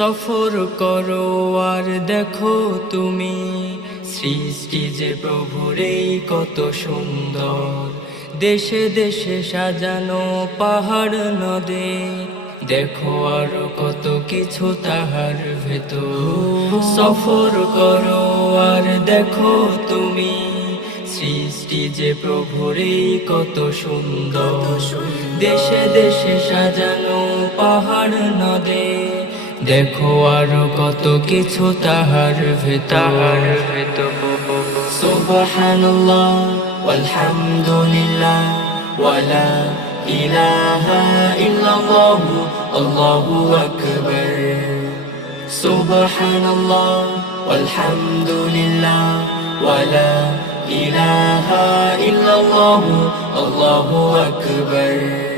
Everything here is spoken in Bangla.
সফর করো আর দেখো তুমি, সৃষ্টি যে প্রভুর এই কত সুন্দর। দেশে দেশে সাজানো পাহাড় নদে, দেখো আরো কত কিছু তাহার ভেতর। সফর করো আর দেখো তুমি, সৃষ্টি যে প্রভুর এই কত সুন্দর। দেশে দেশে সাজানো পাহাড় নদে, দেখো আরো কত কিছু তাহার ভেতর। সুবহানাল্লাহ ওয়ালহামদুলিল্লাহ ওয়ালা ইলাহা ইল্লাল্লাহ আল্লাহু আকবার। সুবহানাল্লাহ ওয়ালহামদুলিল্লাহ ওয়ালা ইলাহা ইল্লাল্লাহ আল্লাহু আকবার।